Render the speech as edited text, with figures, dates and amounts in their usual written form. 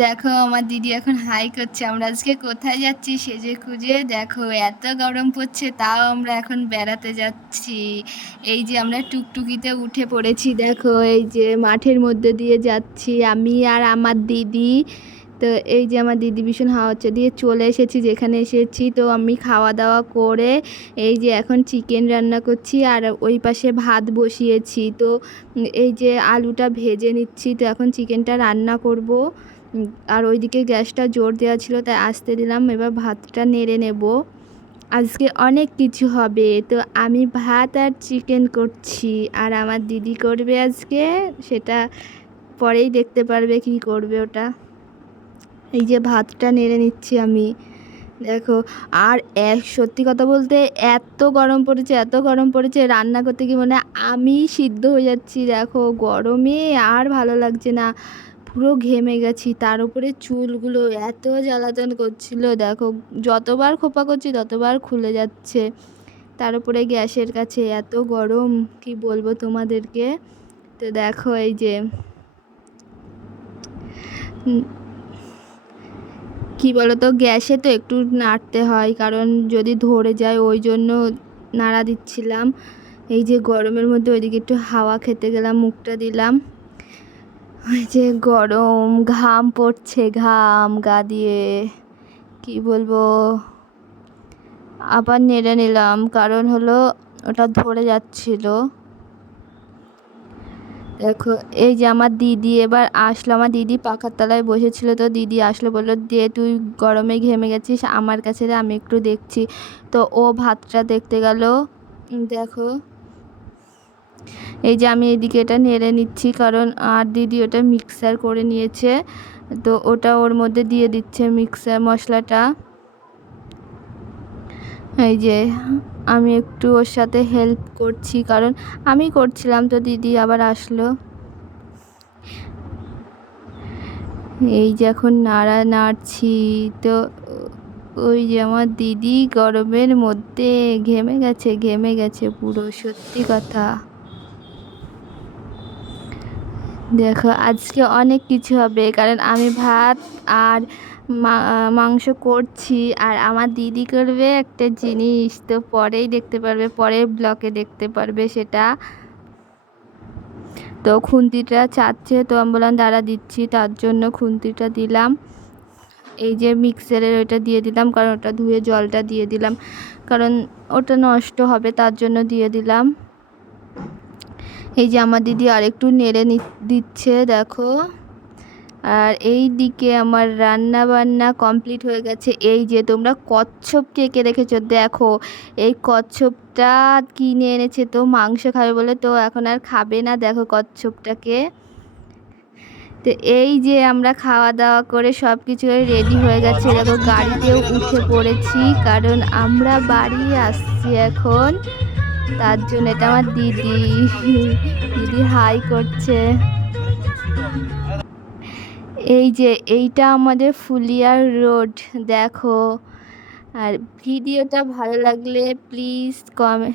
দেখো আমার দিদি এখন হাই করছে। আমরা আজকে কোথায় যাচ্ছি সেজে খুঁজে। দেখো এত গরম পড়ছে, তাও আমরা এখন বেড়াতে যাচ্ছি। এই যে আমরা টুকটুকিতে উঠে পড়েছি, দেখো এই যে মাঠের মধ্যে দিয়ে যাচ্ছি আমি আর আমার দিদি। তো এই যে আমার দিদি ভীষণ হাওয়া হচ্ছে দিয়ে চলে এসেছি যেখানে এসেছি। তো আমি খাওয়া দাওয়া করে এই যে এখন চিকেন রান্না করছি আর ওই পাশে ভাত বসিয়েছি। তো এই যে আলুটা ভেজে নিচ্ছি, তো এখন চিকেনটা রান্না করব। আর ওইদিকে গ্যাসটা জোর দেওয়া ছিল তাই আসতে দিলাম। এবার ভাতটা নেড়ে নেব। আজকে অনেক কিছু হবে, তো আমি ভাত আর চিকেন করছি আর আমার দিদি করবে আজকে। সেটা পরেই দেখতে পারবে কি করবে ওটা। এই যে ভাতটা নেড়ে নিচ্ছি আমি, দেখো। আর সত্যি কথা বলতে এত গরম পড়েছে, এত গরম পড়েছে, রান্না করতে কি মানে আমি সিদ্ধ হয়ে যাচ্ছি। দেখো গরমে আর ভালো লাগছে না, পুরো ঘেমে গেছি। তার উপরে চুলগুলো এত জ্বালাতন করছিল, দেখো যতবার খোপা করছি ততবার খুলে যাচ্ছে। তার উপরে গ্যাসের কাছে এত গরম, কি বলবো তোমাদেরকে। তো দেখো এই যে কি বলতো, গ্যাসে তো একটু নাড়তে হয়, কারণ যদি ধরে যায়, ওই জন্য নাড়া দিচ্ছিলাম। এই যে গরমের মধ্যে ওইদিকে একটু হাওয়া খেতে গেলাম, মুখটা দিলাম। ওই যে গরম, ঘাম পড়ছে, ঘাম গা দিয়ে, কি বলবো। আবার নেড়ে নিলাম, কারণ হলো ওটা ধরে যাচ্ছিল। দেখো এই যে আমার দিদি এবার আসলো, আমার দিদি পাখার তলায় বসেছিল, তো দিদি আসলো, বললো দিয়ে তুই গরমে ঘেমে গেছিস আমার কাছে রে, আমি একটু দেখছি। তো ও ভাতটা দেখতে গেল। দেখো এই যে আমি এদিকে এটা নেড়ে নিচ্ছি, কারণ আর দিদি ওটা মিক্সার করে নিয়েছে, তো ওটা ওর মধ্যে দিয়ে দিচ্ছে মিক্সার মশলাটা। এই যে আমি একটু ওর সাথে হেল্প করছি, কারণ আমি করছিলাম, তো দিদি আবার আসলো। এই যে এখন নাড়ছি। তো ওই যে আমার দিদি গরমের মধ্যে ঘেমে গেছে, ঘেমে গেছে পুরো, সত্যি কথা। দেখো আজকে অনেক কিছু হবে, কারণ আমি ভাত আর মাংস করছি, আর আমার দিদি করবে একটা জিনিস, তো পরেই দেখতে পারবে, পরের ব্লকে দেখতে পারবে সেটা। তো খুন্তিটা চাচ্ছে, তো আমি বললাম দাঁড়া দিচ্ছি, তার জন্য খুন্তিটা দিলাম। এই যে মিক্সারের ওইটা দিয়ে দিলাম, কারণ ওটা ধুয়ে জলটা দিয়ে দিলাম, কারণ ওটা নষ্ট হবে, তার জন্য দিয়ে দিলাম। এই যে আমার দিদি আরেকটু নেড়ে দিচ্ছে, দেখো। আর এই দিকে আমার রান্না বান্না কমপ্লিট হয়ে গেছে। এই যে তোমরা কচ্ছপ কে কে রেখেছো, দেখো এই কচ্ছপটা কিনে এনেছে, তো মাংস খাবে বলে, তো এখন আর খাবে না, দেখো কচ্ছপটাকে। তো এই যে আমরা খাওয়া দাওয়া করে সব কিছু রেডি হয়ে গেছে, দেখো গাড়িতেও উঠে পড়েছি, কারণ আমরা বাড়ি আসছি এখন। তার জন্য এটা আমার দিদি, দিদি হাই করছে। এই যে এইটা আমাদের ফুলিয়ার রোড, দেখো। আর ভিডিওটা ভালো লাগলে প্লিজ কমেন্ট